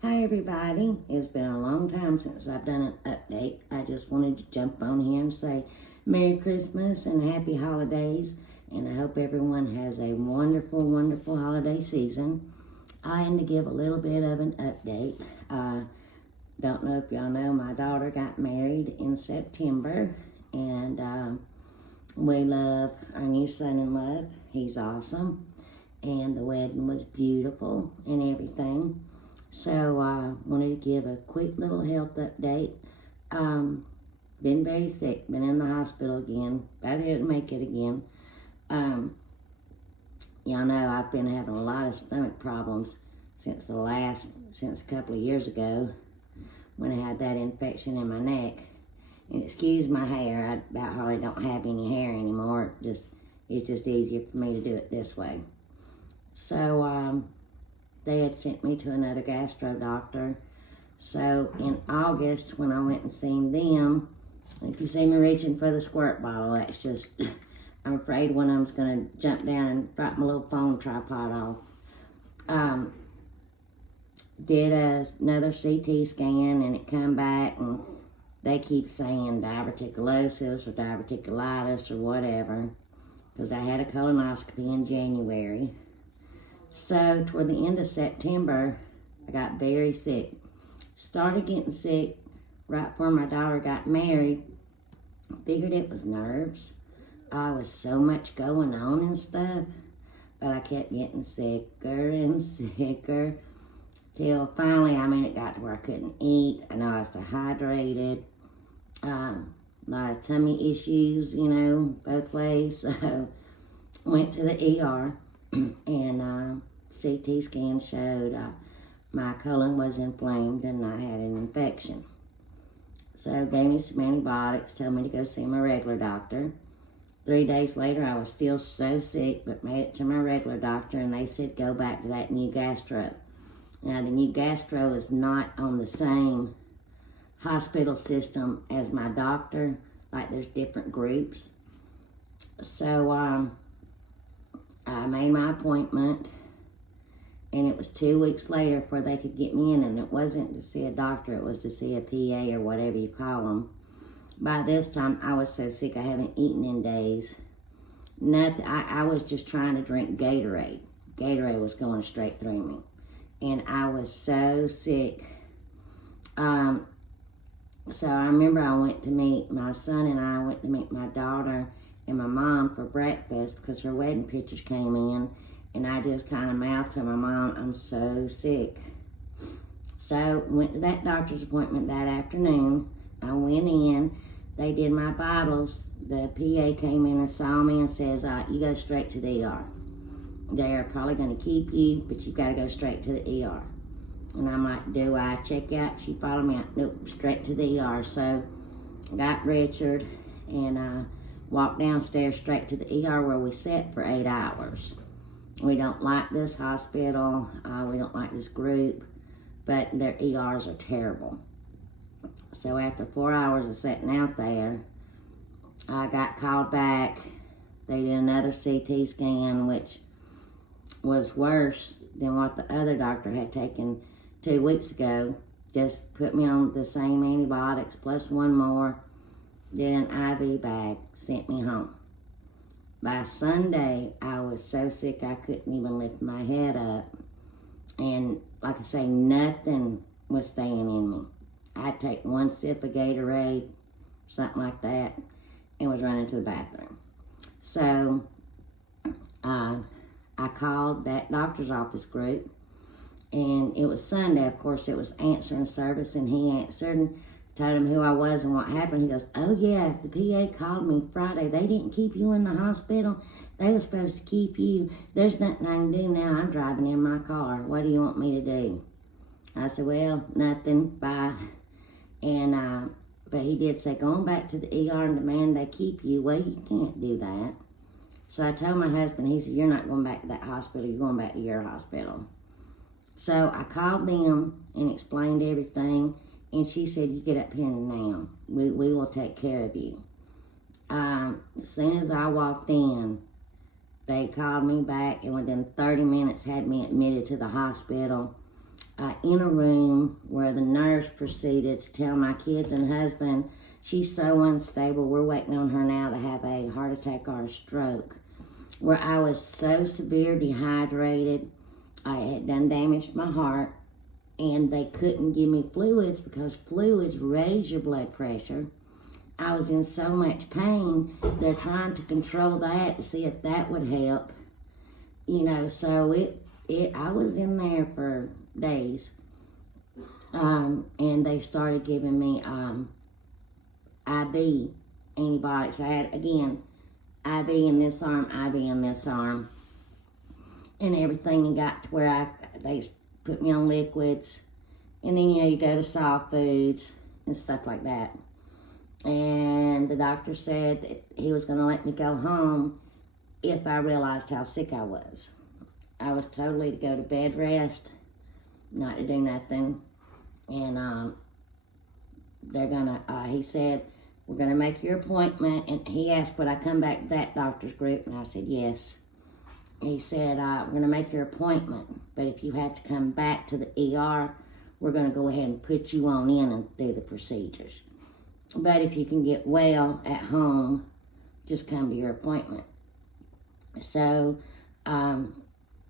Hi everybody, it's been a long time since I've done an update. I just wanted to jump on here and say Merry Christmas and Happy Holidays, and I hope everyone has a wonderful, wonderful holiday season. I am to give a little bit of an update. Don't know if y'all know, my daughter got married in September, and we love our new son-in-law. He's awesome, and the wedding was beautiful and everything. So I wanted to give a quick little health update. Been very sick, been in the hospital again, about to make it again. Y'all know I've been having a lot of stomach problems since a couple of years ago when I had that infection in my neck. And excuse my hair, I about hardly don't have any hair anymore. It's just easier for me to do it this way. So, they had sent me to another gastro doctor. So in August, when I went and seen them, if you see me reaching for the squirt bottle, that's just, I'm afraid one of them's gonna jump down and drop my little phone tripod off. Did another CT scan, and it come back, and they keep saying diverticulosis or diverticulitis or whatever, because I had a colonoscopy in January. So, toward the end of September, I got very sick. Started getting sick right before my daughter got married. Figured it was nerves. I was so much going on and stuff, but I kept getting sicker and sicker till finally, it got to where I couldn't eat. I know I was dehydrated. A lot of tummy issues, both ways. So, went to the ER. And CT scan showed my colon was inflamed and I had an infection. So gave me some antibiotics, told me to go see my regular doctor. 3 days later, I was still so sick, but made it to my regular doctor, and they said go back to that new gastro. Now, the new gastro is not on the same hospital system as my doctor. Like, there's different groups. So, I made my appointment, and it was 2 weeks later before they could get me in, and it wasn't to see a doctor, it was to see a PA or whatever you call them. By this time, I was so sick I haven't eaten in days. Nothing. I was just trying to drink Gatorade. Gatorade was going straight through me, and I was so sick. So I remember my son and I went to meet my daughter and my mom for breakfast because her wedding pictures came in, and I just kind of mouthed to my mom, I'm so sick. So went to that doctor's appointment that afternoon. I went in, they did my vitals. The PA came in and saw me and says, you go straight to the ER. They're probably going to keep you, but you got to go straight to the ER. And I'm like, do I check out? She followed me out. Nope, straight to the ER. So got Richard and walked downstairs straight to the ER where we sat for 8 hours. We don't like this hospital. We don't like this group, but their ERs are terrible. So after 4 hours of sitting out there, I got called back. They did another CT scan, which was worse than what the other doctor had taken 2 weeks ago. Just put me on the same antibiotics plus one more, did an IV bag, sent me home. By Sunday, I was so sick I couldn't even lift my head up. And like I say, nothing was staying in me. I'd take one sip of Gatorade, something like that, and was running to the bathroom. So I called that doctor's office group, and it was Sunday. Of course, it was answering service, and he answered and told him who I was and what happened. He goes, oh yeah, the PA called me Friday. They didn't keep you in the hospital. They were supposed to keep you. There's nothing I can do now. I'm driving in my car. What do you want me to do? I said, well, nothing, bye. And, but he did say, going back to the ER and demand they keep you. Well, you can't do that. So I told my husband, he said, you're not going back to that hospital. You're going back to your hospital. So I called them and explained everything. And she said, you get up here now. We will take care of you. As soon as I walked in, they called me back, and within 30 minutes had me admitted to the hospital. in a room where the nurse proceeded to tell my kids and husband, she's so unstable, we're waiting on her now to have a heart attack or a stroke. Where I was so severe dehydrated, I had done damaged my heart, and they couldn't give me fluids because fluids raise your blood pressure. I was in so much pain, they're trying to control that to see if that would help. So I was in there for days. And they started giving me IV antibiotics. I had, again, IV in this arm, IV in this arm, and everything, and got to where they put me on liquids, and then, you go to soft foods and stuff like that. And the doctor said that he was going to let me go home if I realized how sick I was. I was totally to go to bed rest, not to do nothing. And he said, we're going to make your appointment. And he asked, would I come back to that doctor's group? And I said, yes. He said, we're going to make your appointment. But if you have to come back to the ER, we're going to go ahead and put you on in and do the procedures. But if you can get well at home, just come to your appointment. So, and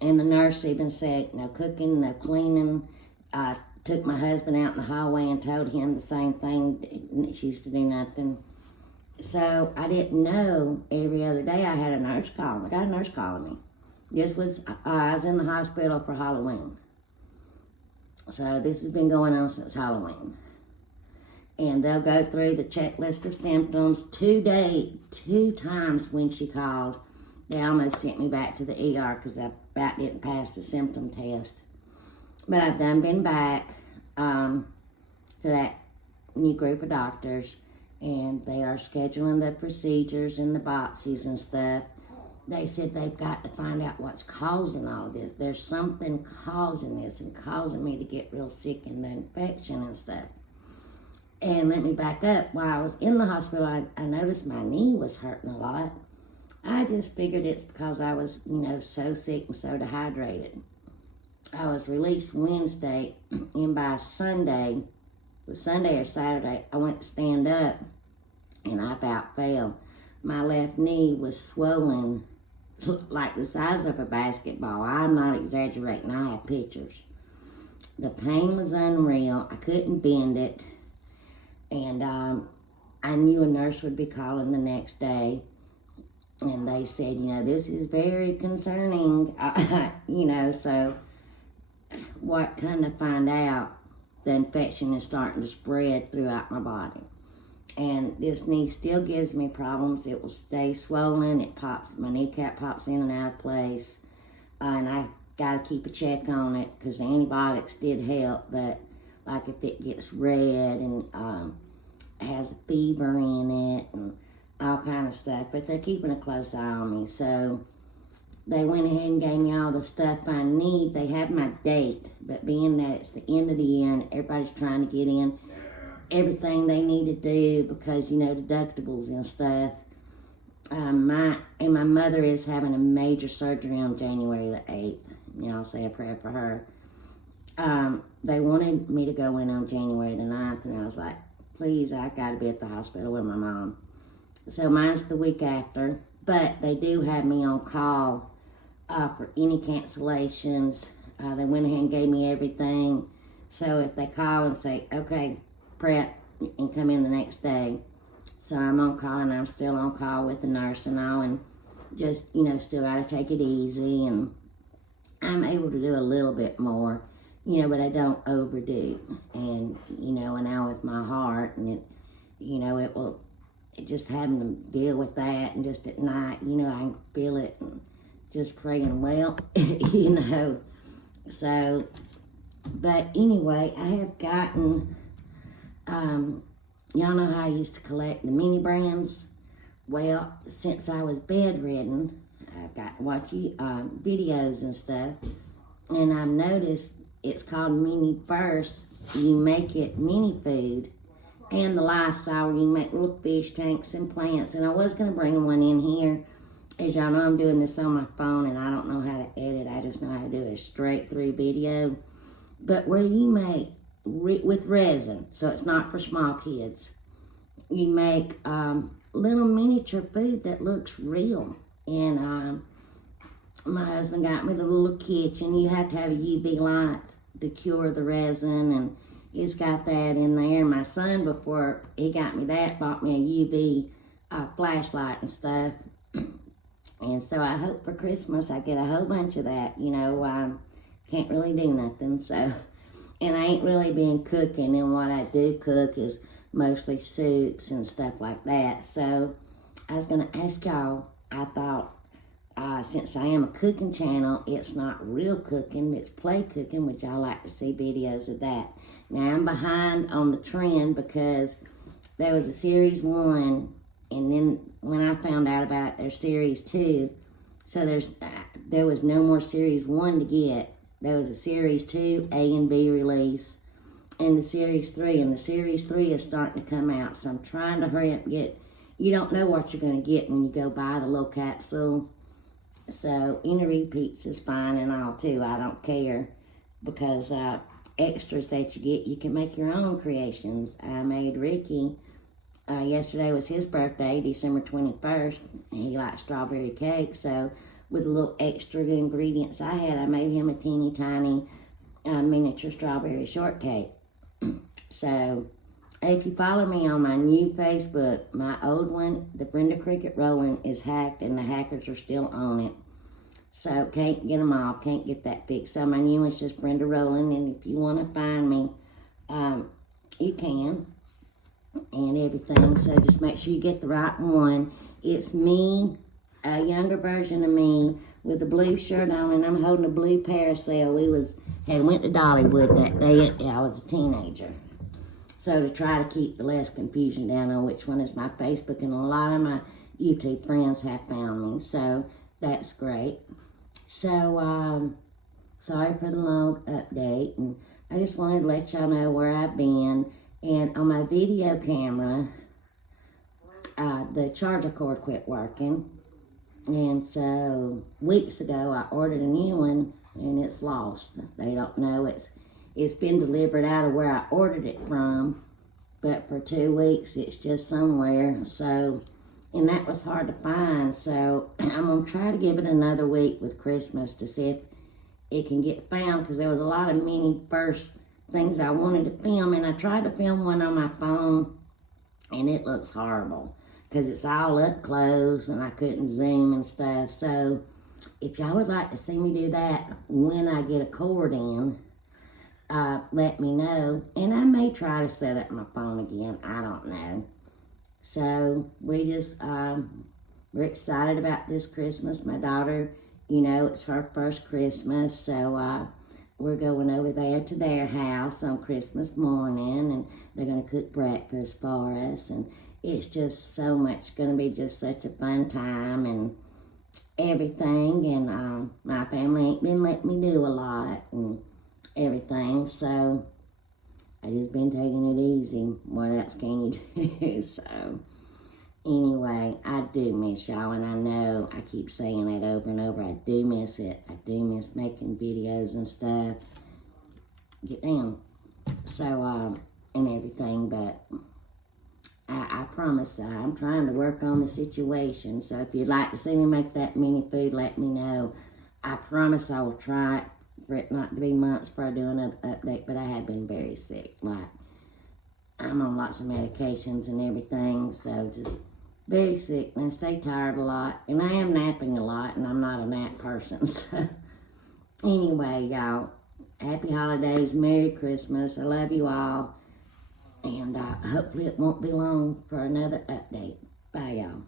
the nurse even said, no cooking, no cleaning. I took my husband out in the hallway and told him the same thing. She used to do nothing. So I didn't know every other day I had a nurse calling. I got a nurse calling me. I was in the hospital for Halloween. So this has been going on since Halloween. And they'll go through the checklist of symptoms. 2 times when she called, they almost sent me back to the ER because I about didn't pass the symptom test. But I've been back to that new group of doctors, and they are scheduling the procedures and the biopsies and stuff. They said they've got to find out what's causing all this. There's something causing this and causing me to get real sick and the infection and stuff. And let me back up. While I was in the hospital, I noticed my knee was hurting a lot. I just figured it's because I was, so sick and so dehydrated. I was released Wednesday, and by Sunday, it was Sunday or Saturday, I went to stand up, and I about fell. My left knee was swollen like the size of a basketball. I'm not exaggerating. I have pictures. The pain was unreal. I couldn't bend it. And I knew a nurse would be calling the next day. And they said, this is very concerning. So what kind of find out, the infection is starting to spread throughout my body. And this knee still gives me problems. It will stay swollen. It pops, my kneecap pops in and out of place. And I got to keep a check on it because the antibiotics did help. But like if it gets red and has a fever in it and all kind of stuff. But they're keeping a close eye on me. So they went ahead and gave me all the stuff I need. They have my date. But being that it's the end of the year and everybody's trying to get in everything they need to do because, deductibles and stuff. My mother is having a major surgery on January the 8th. I'll say a prayer for her. They wanted me to go in on January the 9th, and I was like, please, I got to be at the hospital with my mom. So mine's the week after, but they do have me on call for any cancellations. They went ahead and gave me everything. So if they call and say, okay, prep and come in the next day. So I'm on call, and I'm still on call with the nurse and all, and just, still got to take it easy. And I'm able to do a little bit more, but I don't overdo. And, and now with my heart, and it just having to deal with that, and just at night, I can feel it, and just praying, well, So, but anyway, I have gotten, y'all know how I used to collect the mini brands? Well, since I was bedridden, I've got to watch videos and stuff, and I've noticed it's called Mini First. You make it mini food, and the lifestyle where you make little fish tanks and plants. And I was going to bring one in here. As y'all know, I'm doing this on my phone, and I don't know how to edit. I just know how to do a straight through video. but where you make with resin, so it's not for small kids. You make little miniature food that looks real. And my husband got me the little kitchen. You have to have a UV light to cure the resin, and it's got that in there. My son, before he got me that, bought me a UV flashlight and stuff. And so I hope for Christmas I get a whole bunch of that. You know, can't really do nothing, so. And I ain't really been cooking, and what I do cook is mostly soups and stuff like that. So I was going to ask y'all, I thought, since I am a cooking channel, it's not real cooking, it's play cooking, which I like to see videos of that. Now I'm behind on the trend because there was a series 1, and then when I found out about it, there's series 2. So there was no more series 1 to get. There was a series 2, A and B release, and the series 3, and the series 3 is starting to come out. So I'm trying to hurry up and get. You don't know what you're going to get when you go buy the little capsule. So any repeats is fine and all too. I don't care, because extras that you get, you can make your own creations. I made Ricky. Yesterday was his birthday, December 21st. He likes strawberry cake, so with a little extra ingredients I had, I made him a teeny tiny miniature strawberry shortcake. So if you follow me on my new Facebook, my old one, the Brenda Cricket Rowland, is hacked and the hackers are still on it. So can't get them off, can't get that fixed. So my new one's just Brenda Rowland, and if you want to find me, you can, and everything. So just make sure you get the right one. It's me, a younger version of me, with a blue shirt on, and I'm holding a blue parasail. We went to Dollywood that day. I was a teenager. So to try to keep the less confusion down on which one is my Facebook, and a lot of my YouTube friends have found me, so that's great. So, sorry for the long update, and I just wanted to let y'all know where I've been. And on my video camera, the charger cord quit working, and so weeks ago I ordered a new one, and it's lost. They don't know it's been delivered out of where I ordered it from, but for 2 weeks it's just somewhere. So, and that was hard to find. So I'm gonna try to give it another week with Christmas to see if it can get found, because there was a lot of mini first things I wanted to film, and I tried to film one on my phone, and it looks horrible because it's all up close and I couldn't zoom and stuff. So if y'all would like to see me do that when I get a cord in, let me know, and I may try to set up my phone again. I don't know. So we just we're excited about this Christmas. My daughter, you know, it's her first Christmas, so we're going over there to their house on Christmas morning, and they're going to cook breakfast for us, and it's just so much going to be just such a fun time and everything. And my family ain't been letting me do a lot and everything, so I just been taking it easy. What else can you do? So anyway, I do miss y'all, and I know I keep saying that over and over. I do miss it. I do miss making videos and stuff. Get down. So, and everything, but I promise I'm trying to work on the situation. So if you'd like to see me make that mini food, let me know. I promise I will try it for it not to be months before I do another update, but I have been very sick. Like, I'm on lots of medications and everything, so just very sick, and I stay tired a lot, and I am napping a lot, and I'm not a nap person. So anyway, y'all, happy holidays, Merry Christmas. I love you all, and hopefully it won't be long for another update. Bye, y'all.